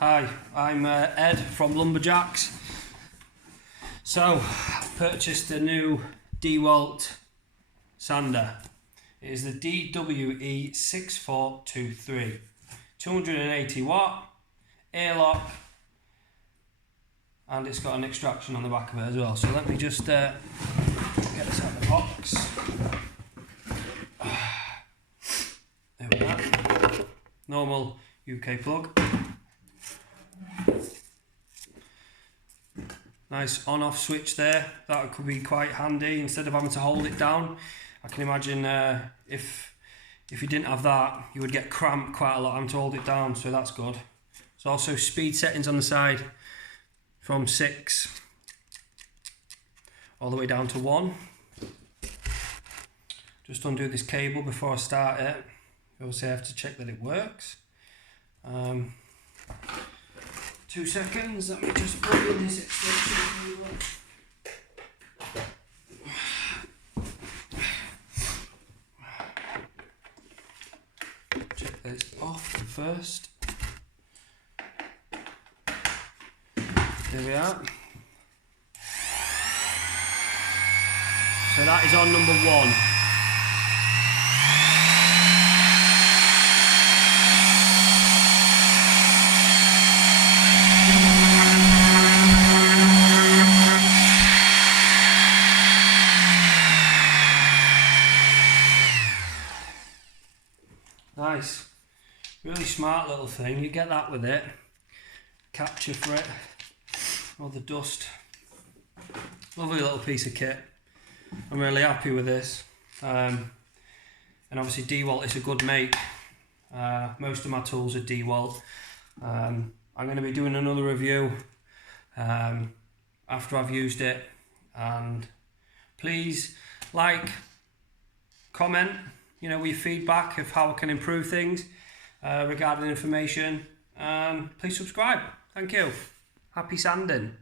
Hi, I'm Ed from Lumberjacks. So, I've purchased a new dewalt sander. It is the dwe6423, 280 watt, airlock, and it's got an extraction on the back of it as well. So let me just get this out of the box. There we go. Normal UK plug. Nice on-off switch there. That could be quite handy instead of having to hold it down. I can imagine if you didn't have that, you would get cramped quite a lot having to hold it down, so that's good. There's also speed settings on the side from 6 all the way down to 1. Just undo this cable before I start it. Obviously I have to check that it works. 2 seconds, let me just plug in this extension. Check this off first. There we are. So that is on number 1. Nice, really smart little thing. You get that with it, capture for it, all the dust. Lovely little piece of kit. I'm really happy with this. And obviously dewalt is a good make. Most of my tools are dewalt. I'm going to be doing another review after I've used it. And please like, comment, with your feedback of how I can improve things regarding information, and please subscribe. Thank you. Happy sanding.